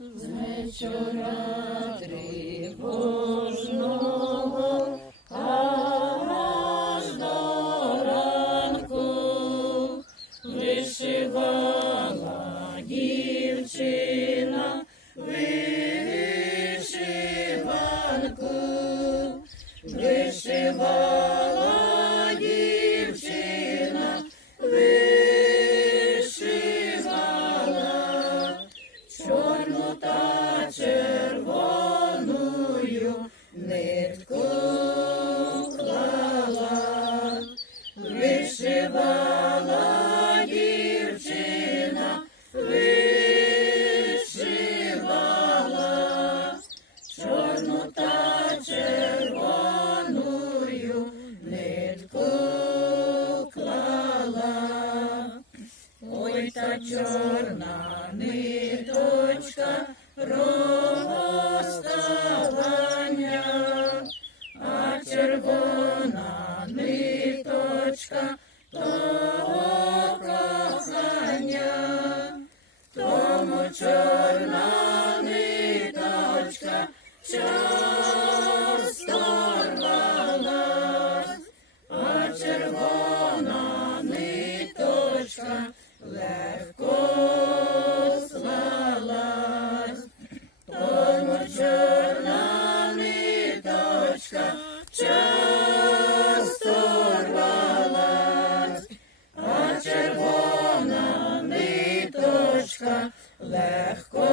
З вечора тривожного аж до ранку вишивала дівчина вишиванку, вишивала дівчина вишивала, чорну та червоною нитку клала, вишивала дівчина вишивала, чорну та червоною нитку клала. Ой, та чорна ниточка розставання, а червона ниточка того кохання, тому чорна ниточка часто рвалась, а червона ниточка легко слалась, тому чорна ниточка часто рвалась, а червона ниточка легко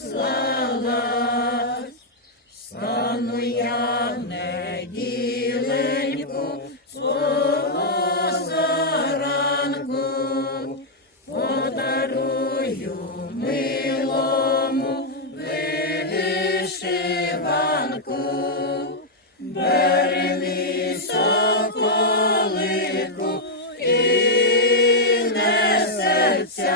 слалась. Стану я в неділеньку свого заранку, подарую милому вишиванку. Бери мій соколику і несеться,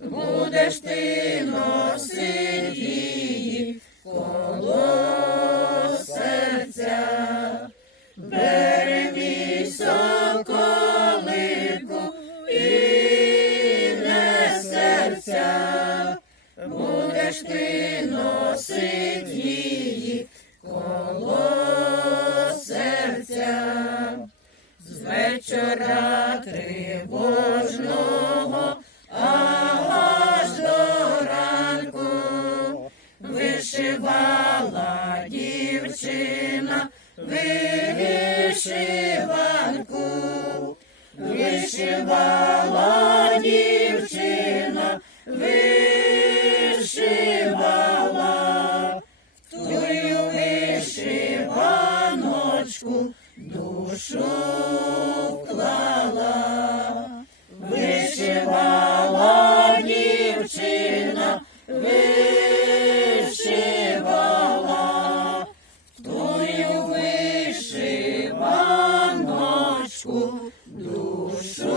будеш ти носить її коло серця. Бери мій соколику і несеться, будеш ти носить її коло серця. З вечора тривожного аж до ранку вишивала дівчина вишиванку, вишивала дівчина вишивала, в тую вишиваночку душу вклала, вишивала дівчина вишивала, в тую вишиваночку душу